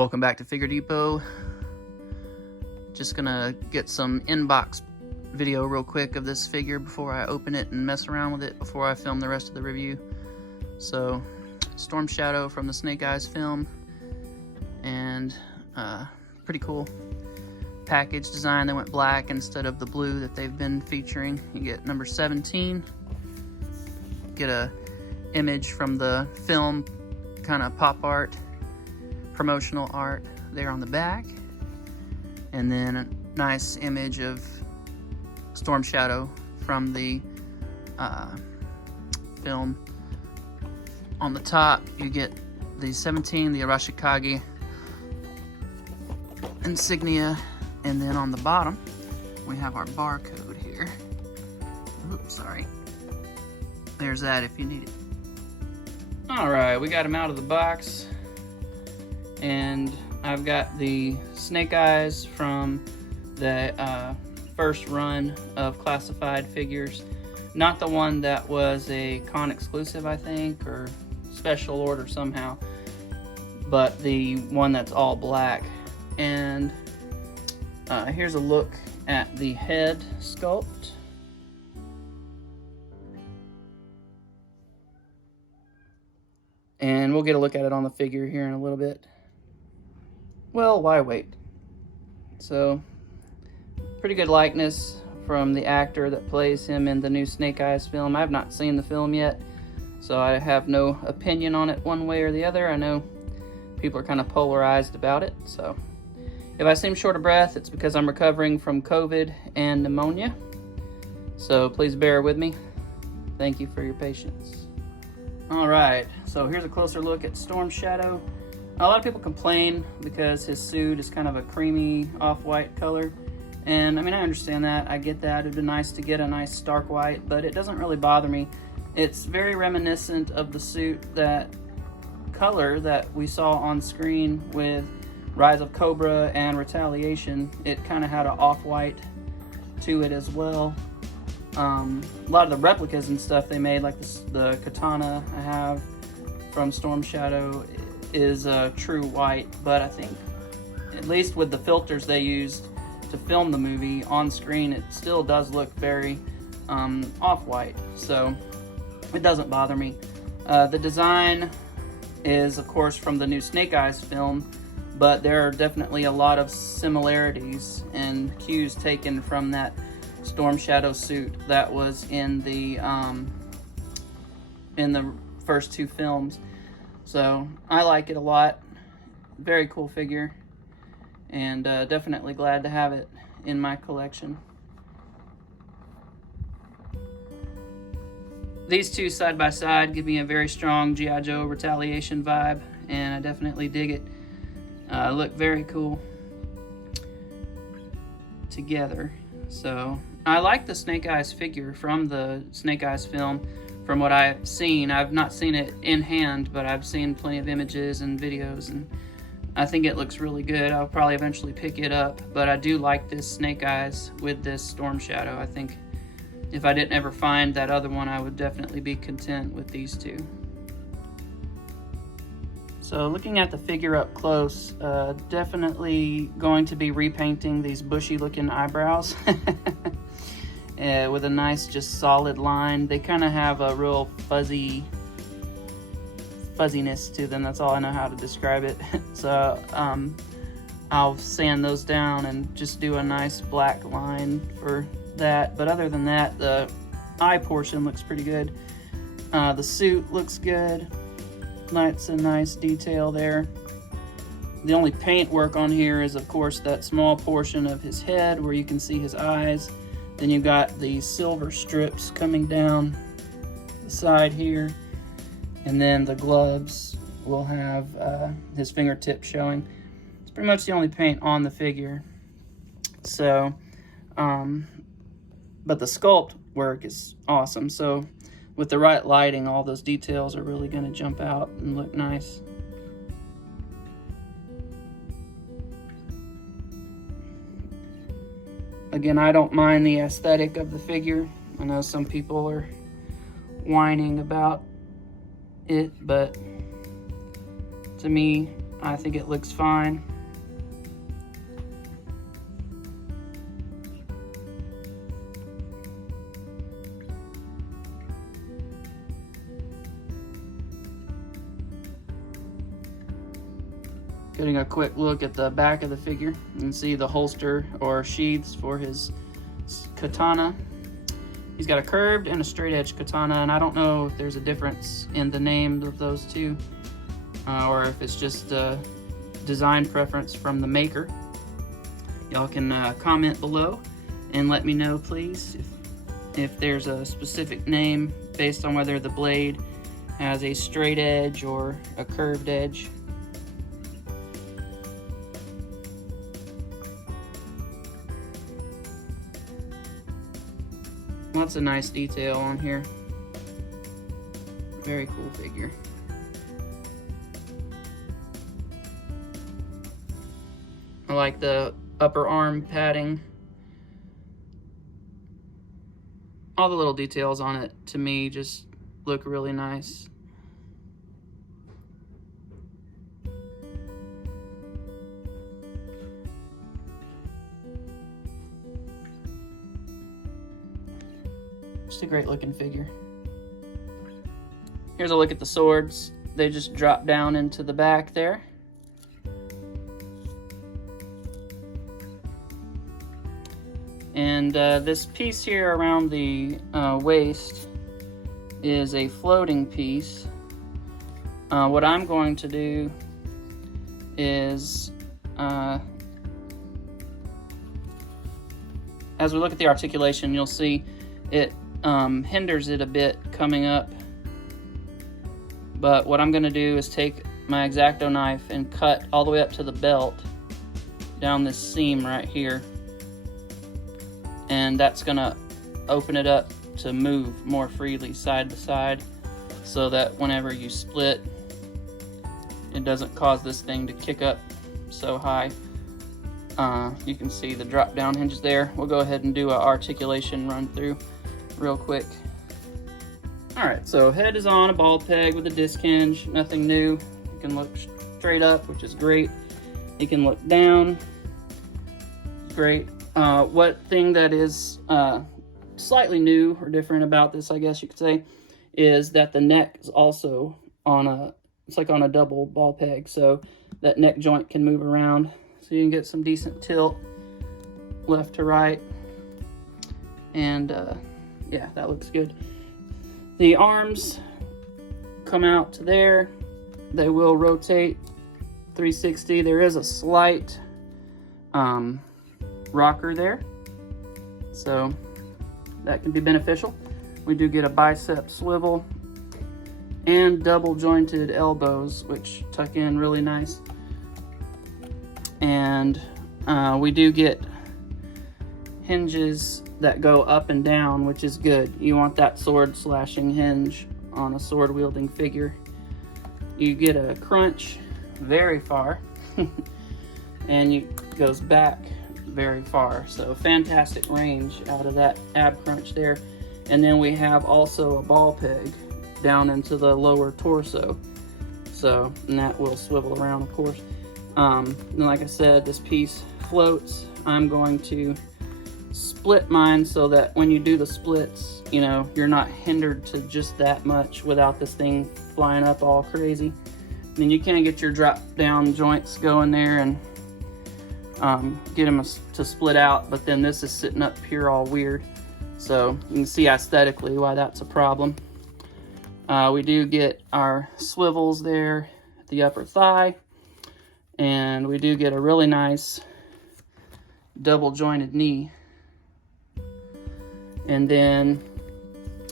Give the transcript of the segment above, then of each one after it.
Welcome back to Figure Depot. Just gonna get some inbox video real quick of this figure before I open it and mess around with it before I film the rest of the review. So, Storm Shadow from the Snake Eyes film, and pretty cool package design. They went black instead of the blue that they've been featuring. You get number 17, get a image from the film, kind of pop art, promotional art there on the back, and then a nice image of Storm Shadow from the film. On the top you get the 17, the Arashikage insignia, and then on the bottom we have our barcode here. Oops, sorry. There's that if you need it. Alright, we got him out of the box. And I've got the Snake Eyes from the first run of classified figures. Not the one that was a con exclusive, I think, or special order somehow, but the one that's all black. And here's a look at the head sculpt. And we'll get a look at it on the figure here in a little bit. Well, why wait? So, pretty good likeness from the actor that plays him in the new Snake Eyes film. I've not seen the film yet, so I have no opinion on it one way or the other. I know people are kind of polarized about it, so if I seem short of breath, it's because I'm recovering from COVID and pneumonia. So please bear with me. Thank you for your patience. Alright, so here's a closer look at Storm Shadow. A lot of people complain because his suit is kind of a creamy off-white color, and I mean, I understand that, I get that. It'd be nice to get a nice stark white, but it doesn't really bother me. It's very reminiscent of the suit, that color that we saw on screen with Rise of Cobra and Retaliation. It kind of had an off-white to it as well. A lot of the replicas and stuff they made, like the katana I have from Storm Shadow, is a true white, but I think, at least with the filters they used to film the movie on screen, it still does look very off-white, so it doesn't bother me. The design is, of course, from the new Snake Eyes film, but there are definitely a lot of similarities and cues taken from that Storm Shadow suit that was in the first two films. So I like it a lot. Very cool figure, and definitely glad to have it in my collection. These two side by side give me a very strong G.I. Joe Retaliation vibe, and I definitely dig it. Look very cool together. So I like the Snake Eyes figure from the Snake Eyes film. From what I've seen, I've not seen it in hand, but I've seen plenty of images and videos, and I think it looks really good. I'll probably eventually pick it up, but I do like this Snake Eyes with this Storm Shadow. I think if I didn't ever find that other one, I would definitely be content with these two. So looking at the figure up close, definitely going to be repainting these bushy looking eyebrows. With a nice, just solid line. They kind of have a real fuzziness to them. That's all I know how to describe it. So I'll sand those down and just do a nice black line for that. But other than that, the eye portion looks pretty good. The suit looks good. That's a nice detail there. The only paint work on here is, of course, that small portion of his head where you can see his eyes. Then you've got the silver strips coming down the side here, and then the gloves will have his fingertips showing. It's pretty much the only paint on the figure. So, but the sculpt work is awesome. So with the right lighting, all those details are really going to jump out and look nice. Again, I don't mind the aesthetic of the figure. I know some people are whining about it, but to me, I think it looks fine. Getting a quick look at the back of the figure, you can see the holster or sheaths for his katana. He's got a curved and a straight edge katana, and I don't know if there's a difference in the name of those two, or if it's just a design preference from the maker. Y'all can comment below and let me know, please, if there's a specific name based on whether the blade has a straight edge or a curved edge. Lots of nice detail on here. Very cool figure. I like the upper arm padding. All the little details on it, to me, just look really nice. Just a great looking figure. Here's a look at the swords. They just drop down into the back there. And this piece here around the waist is a floating piece. What I'm going to do is, as we look at the articulation, you'll see it hinders it a bit coming up. But what I'm going to do is take my X-Acto knife and cut all the way up to the belt down this seam right here. And that's going to open it up to move more freely side to side, so that whenever you split, it doesn't cause this thing to kick up so high. You can see the drop down hinges there. We'll go ahead and do an articulation run through real quick. Alright, so head is on a ball peg with a disc hinge, nothing new. You can look straight up, which is great. You can look down, great. What thing that is slightly new or different about this, I guess you could say, is that the neck is also on a, it's like on a double ball peg, so that neck joint can move around, so you can get some decent tilt left to right. And yeah, that looks good. The arms come out to there. They will rotate 360. There is a slight rocker there, so that can be beneficial. We do get a bicep swivel and double jointed elbows, which tuck in really nice. And we do get hinges that go up and down, which is good. You want that sword slashing hinge on a sword wielding figure. You get a crunch very far and it goes back very far, so fantastic range out of that ab crunch there. And then we have also a ball peg down into the lower torso, so, and that will swivel around, of course. And like I said, this piece floats. I'm going to split mine so that when you do the splits, you know, you're not hindered to just that much without this thing flying up all crazy. I mean, you can get your drop down joints going there and get them to split out, but then this is sitting up here all weird, so you can see aesthetically why that's a problem. We do get our swivels there at the upper thigh, and we do get a really nice double jointed knee. And then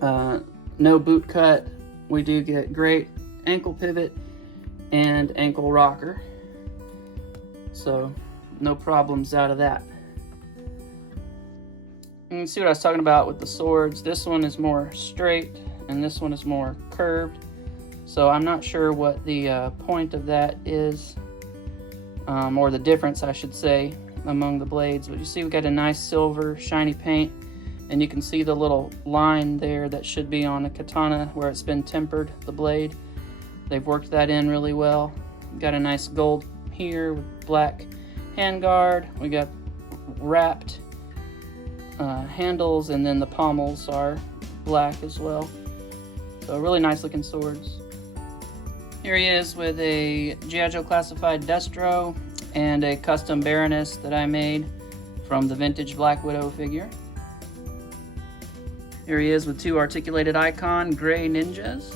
no boot cut. We do get great ankle pivot and ankle rocker, so no problems out of that. You can see what I was talking about with the swords. This one is more straight and this one is more curved, so I'm not sure what the point of that is, or the difference, I should say, among the blades. But you see we got a nice silver shiny paint, and you can see the little line there that should be on a katana where it's been tempered, the blade. They've worked that in really well. Got a nice gold here with black handguard. We got wrapped handles, and then the pommels are black as well. So really nice looking swords. Here he is with a G.I. Joe classified Destro and a custom Baroness that I made from the vintage Black Widow figure. Here he is with two articulated icon gray ninjas.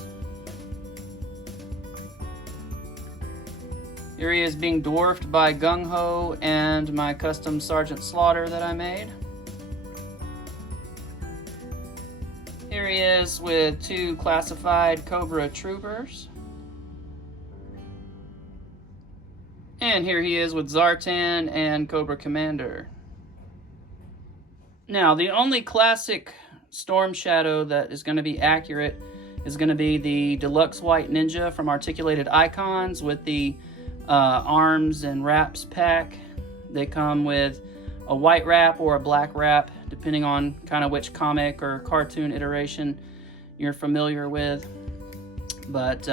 Here he is being dwarfed by Gung Ho and my custom Sergeant Slaughter that I made. Here he is with two classified Cobra Troopers. And here he is with Zartan and Cobra Commander. Now, the only classic Storm Shadow that is going to be accurate is going to be the Deluxe White Ninja from Articulated Icons with the arms and wraps pack. They come with a white wrap or a black wrap, depending on kind of which comic or cartoon iteration you're familiar with. But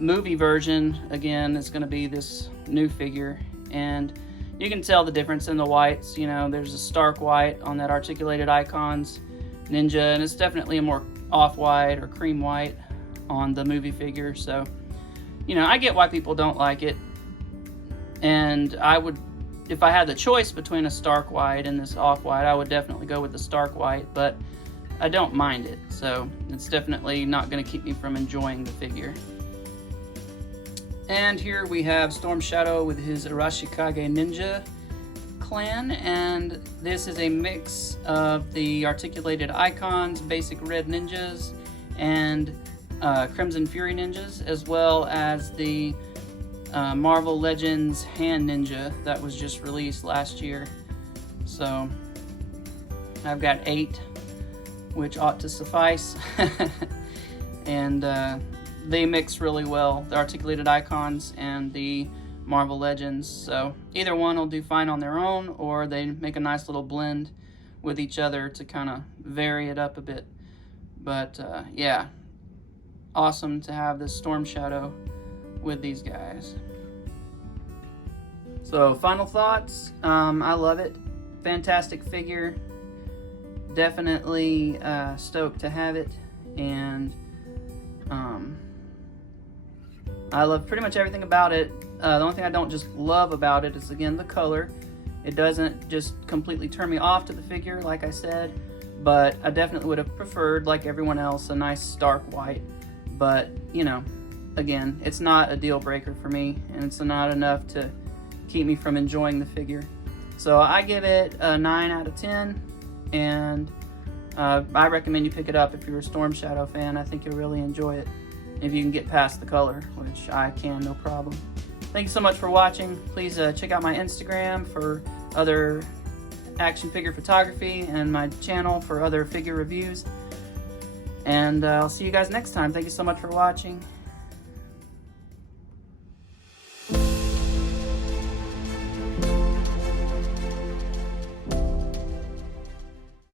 movie version, again, is going to be this new figure, and you can tell the difference in the whites. You know, there's a stark white on that Articulated Icons Ninja, and it's definitely a more off-white or cream white on the movie figure. So, you know, I get why people don't like it, and I would, if I had the choice between a stark white and this off-white, I would definitely go with the stark white, but I don't mind it, so it's definitely not going to keep me from enjoying the figure. And here we have Storm Shadow with his Arashikage Ninja clan, and this is a mix of the Articulated Icons basic red ninjas and Crimson Fury ninjas, as well as the Marvel Legends hand ninja that was just released last year. So I've got 8, which ought to suffice. And they mix really well, the Articulated Icons and the Marvel Legends. So either one will do fine on their own, or they make a nice little blend with each other to kind of vary it up a bit. But yeah, awesome to have this Storm Shadow with these guys. So final thoughts, I love it. Fantastic figure. Definitely stoked to have it, and I love pretty much everything about it. The only thing I don't just love about it is, again, the color. It doesn't just completely turn me off to the figure, like I said, but I definitely would have preferred, like everyone else, a nice stark white. But, you know, again, it's not a deal breaker for me, and it's not enough to keep me from enjoying the figure. So I give it a 9 out of 10, and I recommend you pick it up if you're a Storm Shadow fan. I think you'll really enjoy it if you can get past the color, which I can, no problem. Thank you so much for watching. Please check out my Instagram for other action figure photography, and my channel for other figure reviews. And I'll see you guys next time. Thank you so much for watching.